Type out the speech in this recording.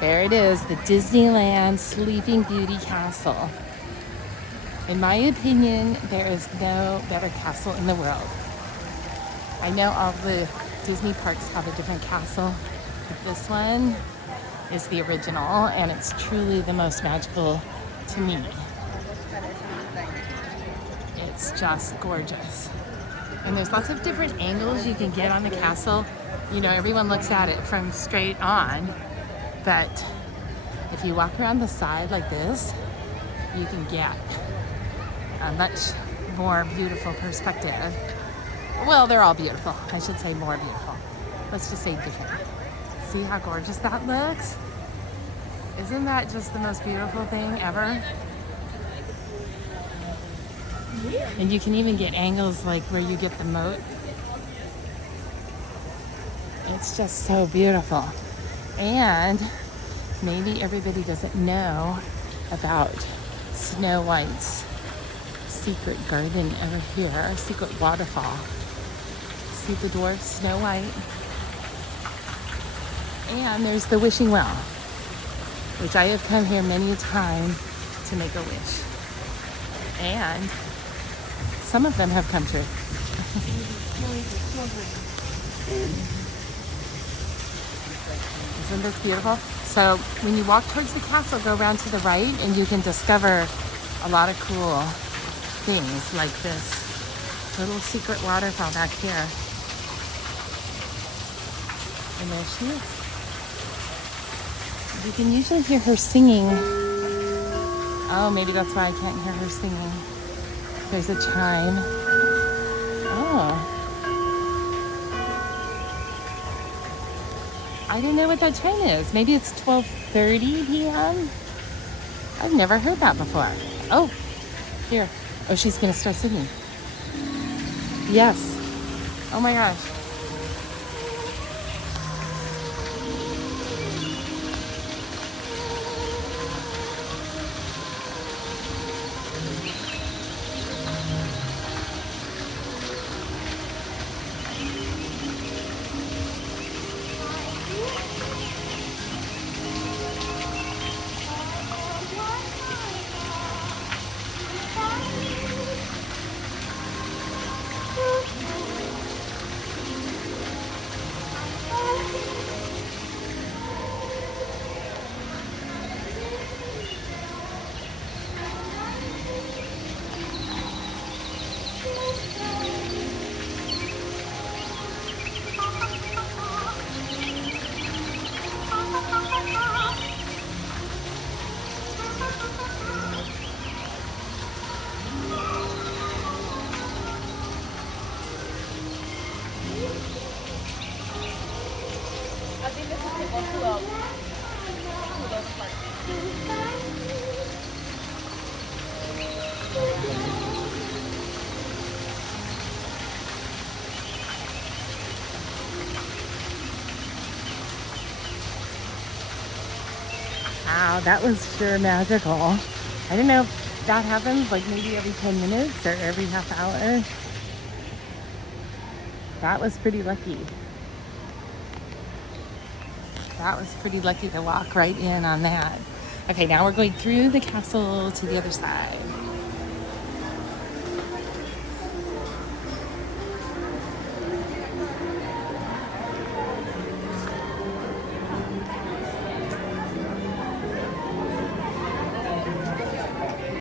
There it is, the Disneyland Sleeping Beauty Castle. In my opinion, there is no better castle in the world. I know all the Disney parks have a different castle, but this one is the original, and it's truly the most magical to me. It's just gorgeous. And there's lots of different angles you can get on the castle. You know, everyone looks at it from straight on, but if you walk around the side like this, you can get a much more beautiful perspective. Well, they're all beautiful. I should say more beautiful. Let's just say different. See how gorgeous that looks? Isn't that just the most beautiful thing ever? And you can even get angles like where you get the moat. It's just so beautiful. And maybe everybody doesn't know about Snow White's secret garden over here, secret waterfall. See the dwarf Snow White? And there's the wishing well, which I have come here many a time to make a wish. And some of them have come true. Isn't this beautiful? So when you walk towards the castle, go around to the right and you can discover a lot of cool things like this little secret waterfall back here. And there she is. You can usually hear her singing. Oh, maybe that's why I can't hear her singing. There's a chime. Oh. I don't know what that chime is. Maybe it's 12:30 p.m. I've never heard that before. Oh, here. Oh, she's gonna start singing. Yes. Oh my gosh. Wow, that was sure magical. I don't know if that happens like maybe every 10 minutes or every half hour. That was pretty lucky. That was pretty lucky to walk right in on that. Okay, now we're going through the castle to the other side.